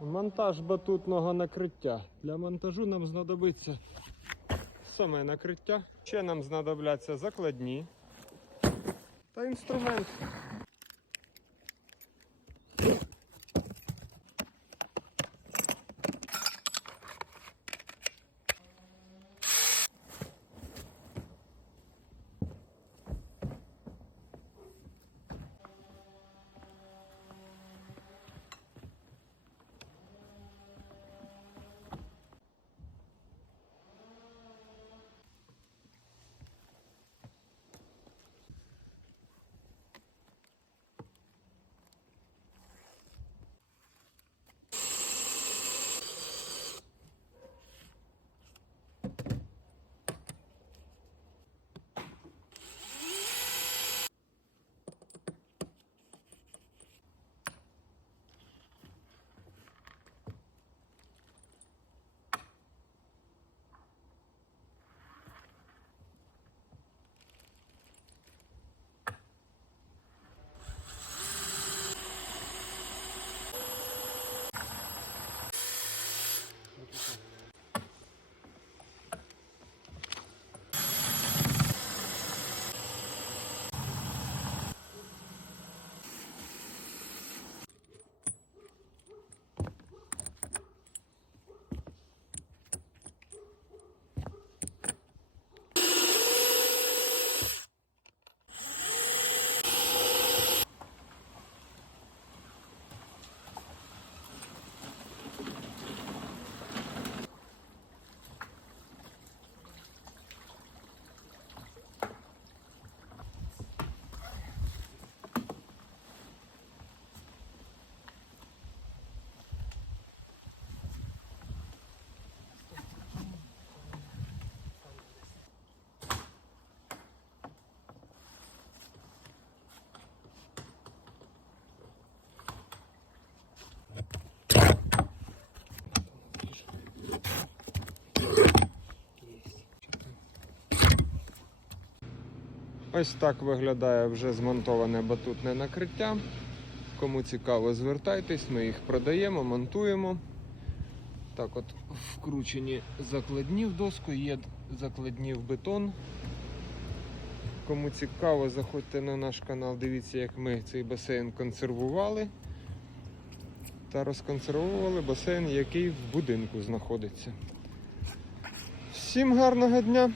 Монтаж батутного накриття. Для монтажу нам знадобиться саме накриття. Ще нам знадобляться закладні та інструмент. Ось так виглядає вже змонтоване батутне накриття. Кому цікаво, звертайтесь, ми їх продаємо, монтуємо. Так от вкручені закладні в доску, є закладні в бетон. Кому цікаво, заходьте на наш канал, дивіться, як ми цей басейн консервували та розконсервували басейн, який в будинку знаходиться. Всім гарного дня!